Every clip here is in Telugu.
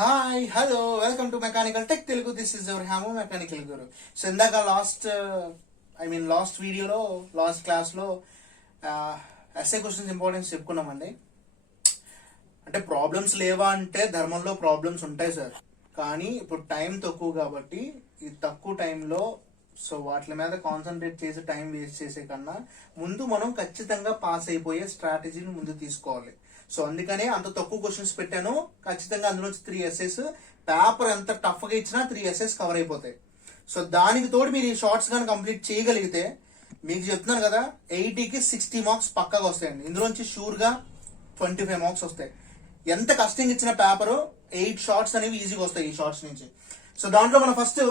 Hi hello welcome to mechanical tech Telugu. This is your హ్యామో మెకానికల్ గురు. సో ఇందాక లాస్ట్ వీడియోలో లాస్ట్ క్లాస్లో ఎస్ఏ క్వశ్చన్స్ ఇంపార్టెన్స్ చెప్పుకున్నామండి. అంటే ప్రాబ్లమ్స్ లేవా అంటే ధర్మంలో ప్రాబ్లమ్స్ ఉంటాయి సార్, కానీ ఇప్పుడు టైం తక్కువ కాబట్టి ఈ తక్కువ టైంలో సో వాటి మీద కాన్సన్ట్రేట్ చేసి టైం వేస్ట్ చేసే కన్నా ముందు మనం ఖచ్చితంగా పాస్ అయిపోయే స్ట్రాటజీని ముందు తీసుకోవాలి. సో అందుకనే అంత తక్కువ క్వశ్చన్స్ పెట్టాను. ఖచ్చితంగా అందులో 3 ఎస్ఎస్ పేపర్ ఎంత టఫ్ గా ఇచ్చినా 3 ఎస్ఎస్ కవర్ అయిపోతాయి. సో దానికి తోడు మీరు ఈ షార్ట్స్ కానీ కంప్లీట్ చేయగలిగితే మీకు చెప్తున్నాను కదా 80కి 60 మార్క్స్ పక్కాగా వస్తాయండి. ఇందులోంచి షూర్ గా 25 మార్క్స్ వస్తాయి. ఎంత కష్టంగా ఇచ్చిన పేపర్ 8 షార్ట్స్ అనేవి ఈజీగా వస్తాయి ఈ షార్ట్స్ నుంచి. సో దాంట్లో మనం ఫస్ట్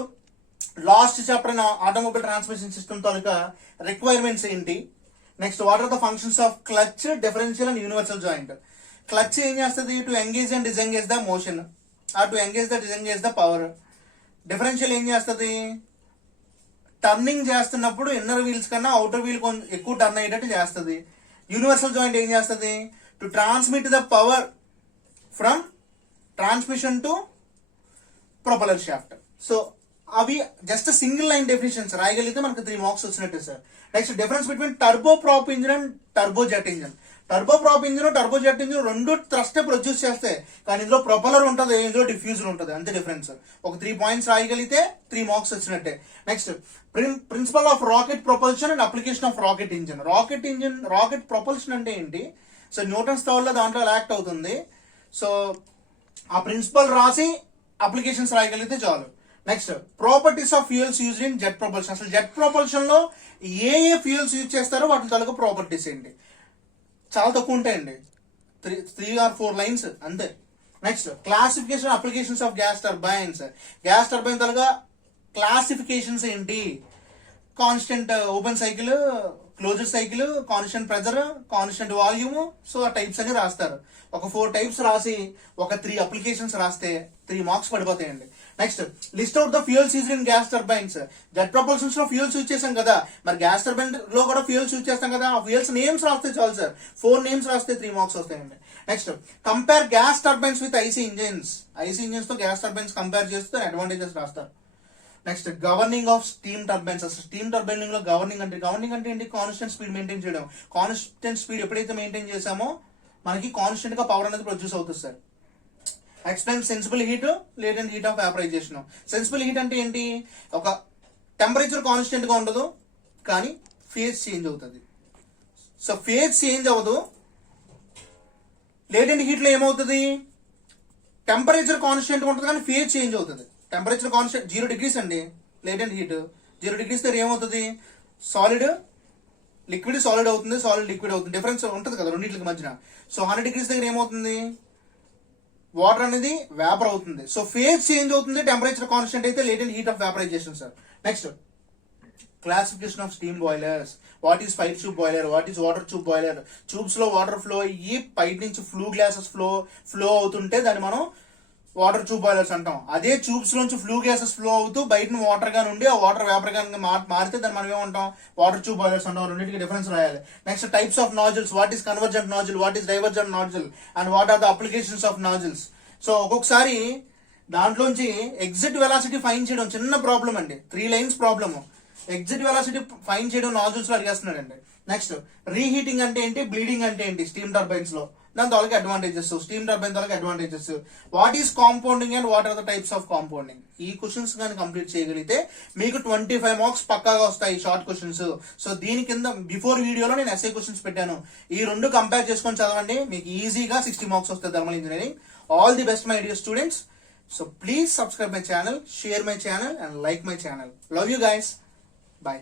లాస్ట్ చాప్టర్ అయిన ఆటోమొబైల్ ట్రాన్స్మిషన్ సిస్టమ్ తాలూకా రిక్వైర్మెంట్స్ ఏంటి, next what are the functions of clutch, differential and universal joint. Clutch ఏం చేస్తుంది? To engage and disengage the motion, to engage the disengage the power. Differential ఏం చేస్తుంది? టర్నింగ్ చేస్తున్నప్పుడు ఇన్నర్ వీల్స్ కన్నా అవుటర్ వీల్ ఎక్కువ టర్న్ అయ్యేటట్టు చేస్తుంది. యూనివర్సల్ జాయింట్ ఏం చేస్తుంది? To transmit the power from transmission to propeller shaft. So అవి జస్ట్ సింగిల్ లైన్ డెఫినేషన్స్ రాయగలిగితే మనకు 3 మార్క్స్ వచ్చినట్టు sir. Next difference between turboprop engine and turbojet engine. Turboprop engine, turbojet engine రెండు థ్రస్ట్ ప్రొడ్యూస్ చేస్తాయి, కానీ ఇందులో ప్రొపలర్ ఉంటుంది, ఇందులో డిఫ్యూజర్ ఉంటుంది, అంతే డిఫరెన్స్. ఒక 3 పాయింట్స్ రాయగలిగితే 3 మార్క్స్ వచ్చినట్టే. Next principle of rocket propulsion and application of rocket engine. Rocket propulsion అంటే ఏంటి? సో న్యూటన్స్ థర్డ్ లో దాంట్లో యాక్ట్ అవుతుంది. సో ఆ ప్రిన్సిపల్ రాసి అప్లికేషన్స్ రాయగలిగితే చాలు. Next properties of fuels used in jet propulsion. అసలు జెట్ ప్రొపల్షన్ లో ఏ ఫ్యూయల్స్ యూజ్ చేస్తారో వాటి తాలూకా ప్రాపర్టీస్ ఏంటి? చాలా తక్కువ ఉంటాయండి, 3 or 4 లైన్స్ అంతే. Next classification applications of gas turbines. Gas turbine తాలూకా క్లాసిఫికేషన్స్ ఏంటి? Constant open cycle, closed cycle, constant pressure, constant volume. So ఆ టైప్స్ అని రాస్తారు. ఒక 4 టైప్స్ రాసి ఒక 3 అప్లికేషన్స్ రాస్తే 3 మార్క్స్ పడిపోతాయండి. Next list out the fuels used in gas turbines. Jet propulsions లో ఫ్యూయల్స్ యూజ్ చేసాం కదా, మరి గ్యాస్ టర్బైన్ లో కూడా ఫ్యూయల్స్ యూజ్ చేస్తాం కదా, ఆ ఫ్యూయల్స్ నేమ్స్ రాస్తే చాలు సార్. 4 నేమ్స్ రాస్తే 3 మార్క్స్ వస్తాయండి. Next compare gas turbines with IC engines. IC engines తో గ్యాస్ టర్బైన్స్ కంపేర్ చేస్తే అడ్వాంటేజెస్ రాస్తారు. Next governing of steam turbines. అసలు స్టీమ్ టర్బైనింగ్ లో గవర్నింగ్ అంటే ఏంటి? కాన్స్టెంట్ స్పీడ్ మెయింటైన్ చేయడం. కాన్స్టెంట్ స్పీడ్ ఎప్పుడైతే మెయింటైన్ చేసామో మనకి కాన్స్టెంట్ గా పవర్ అనేది ప్రొడ్యూస్ అవుతుంది sir. Explain sensible heat, latent heat of vaporization. Sensible heat అంటే ఏంటి? ఒక టెంపరేచర్ కాన్స్టెంట్ గా ఉండదు, కానీ ఫేజ్ చేంజ్ అవుతుంది. సో ఫేజ్ చేంజ్ అవ్వదు. లేటెంట్ హీట్ లో ఏమవుతుంది? టెంపరేచర్ కాన్స్టెంట్ గా ఉంటుంది కానీ ఫేజ్ చేంజ్ అవుతుంది. టెంపరేచర్ కాన్స్టెంట్ 0 degrees అండి లేటెంట్ హీట్. 0 degrees దగ్గర ఏమవుతుంది? సాలిడ్ లిక్విడ్ సాలిడ్ అవుతుంది, సాలిడ్ లిక్విడ్ అవుతుంది. డిఫరెన్స్ ఉంటుంది కదా రెండింటికి మధ్యన. సో 100 degrees దగ్గర ఏమవుతుంది? వాటర్ అనేది వేపర్ అవుతుంది. సో ఫేజ్ చేంజ్ అవుతుంది టెంపరేచర్ కాన్స్టెంట్ అయితే, latent heat of vaporisation sir. Next classification of steam boilers. What is pipe tube boiler, what is water tube boiler. Tubes లో వాటర్ ఫ్లో అయ్యి పైప్ నుంచి గ్లాసెస్ ఫ్లో అవుతుంటే దాన్ని మనం వాటర్ ట్యూబ్ బాయిలర్స్ అంటాం. అదే ట్యూబ్స్ నుంచి ఫ్లూ గ్యాసెస్ ఫ్లో అవుతూ బయట వాటర్ గా నుండి ఆ వాటర్ వేపర్ గా మారితే దాన్ని మనం ఏమంటాం? వాటర్ ట్యూబ్ బాయిలర్స్ అంటాం. రెండింటికి డిఫరెన్స్ రాయాలి. Next types of nozzles. What is convergent nozzle, what is divergent nozzle, and what are the applications of nozzles. So ఒక్కొక్కసారి దాంట్లోంచి ఎగ్జిట్ వెలాసిటీ ఫైన్ చేయడం చిన్న ప్రాబ్లం అండి, 3 lines problem. Exit velocity fine చేయడం నాజిల్స్ లో అడిగేస్తున్నాడు అండి. నెక్స్ట్ రీహీటింగ్ అంటే ఏంటి, బ్లీడింగ్ అంటే ఏంటి స్టీమ్ టర్బైన్స్ లో, దాని తాలూకు అడ్వాంటేజెస్, స్టీమ్ టర్బైన్ తాలూకు advantages. What is compounding and what are the types of compounding. ఈ క్వశ్చన్స్ కానీ కంప్లీట్ చేయగలిగితే మీకు 25 మార్క్స్ పక్కాగా వస్తాయి షార్ట్ క్వశ్చన్స్. సో దీని కింద బిఫోర్ వీడియోలో నేను ఎస్ఏ క్వశ్చన్స్ పెట్టాను. ఈ రెండు కంపేర్ చేసుకొని చదవండి, మీకు ఈజీగా 60 మార్క్స్ వస్తాయి thermal engineering. All the best my dear students. So please subscribe my channel, share my channel and like my channel. Love you guys. Bye.